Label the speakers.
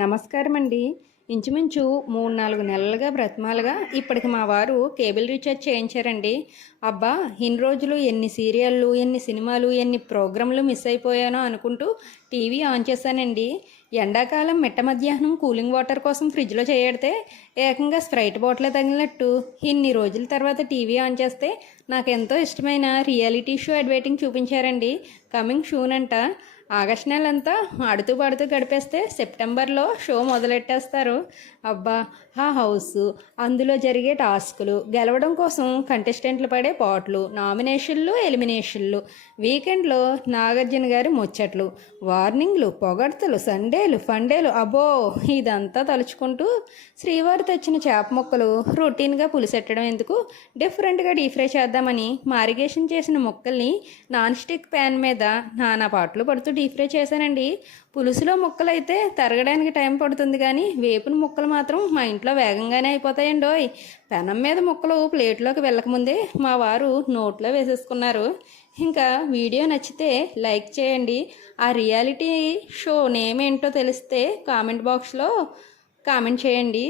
Speaker 1: నమస్కారం అండి ఇంచుమించు మూడు నాలుగు నెలలుగా బ్రతమాలుగా ఇప్పటికి మా వారు కేబుల్ రీఛార్జ్ చేయించారండి. అబ్బా ఇన్ని రోజులు ఎన్ని సీరియళ్ళు ఎన్ని సినిమాలు ఎన్ని ప్రోగ్రాంలు మిస్ అయిపోయానో అనుకుంటూ టీవీ ఆన్ చేశానండి. ఎండాకాలం మిట్ట మధ్యాహ్నం కూలింగ్ వాటర్ కోసం ఫ్రిడ్జ్లో చేయడితే ఏకంగా స్ప్రైట్ బాటిల్ తగిలినట్టు. ఇన్ని రోజుల తర్వాత టీవీ ఆన్ చేస్తే నాకు ఎంతో ఇష్టమైన రియాలిటీ షో అడ్వైటింగ్ చూపించారండి. కమింగ్ షూన్ అంట. ఆగస్ట్ నెలంతా ఆడుతూ పాడుతూ గడిపేస్తే సెప్టెంబర్లో షో మొదలెట్టేస్తారు. అబ్బా ఆ హౌస్ అందులో జరిగే టాస్కులు గెలవడం కోసం కంటెస్టెంట్లు పడే పాటలు నామినేషన్లు ఎలిమినేషన్లు వీకెండ్లో నాగార్జున గారి ముచ్చట్లు వార్నింగ్లు పొగడ్తలు సండేలు ఫండేలు అబో ఇదంతా తలుచుకుంటూ శ్రీవారి తెచ్చిన చేప ముక్కలు రొటీన్గా పులిసెట్టడం ఎందుకు? డిఫరెంట్గా డీప్ ఫ్రై చేద్దామని మారిగేషన్ చేసిన ముక్కల్ని నాన్ స్టిక్ ప్యాన్ మీద నానా పాటలు పడుతూ డీప్ ఫ్రై చేశానండి. పులుసులో ముక్కలు అయితే తరగడానికి టైం పడుతుంది కానీ వేపున ముక్కలు మాత్రం మా ఇంట్లో వేగంగానే అయిపోతాయండి పెనం మీద ముక్కలు ప్లేట్లోకి వెళ్ళకముందే మా వారు నోట్లో వేసేసుకున్నారు. ఇంకా వీడియో నచ్చితే లైక్ చేయండి. ఆ రియాలిటీ షో నేమ్ ఏంటో తెలిస్తే కామెంట్ బాక్స్లో కామెంట్ చేయండి.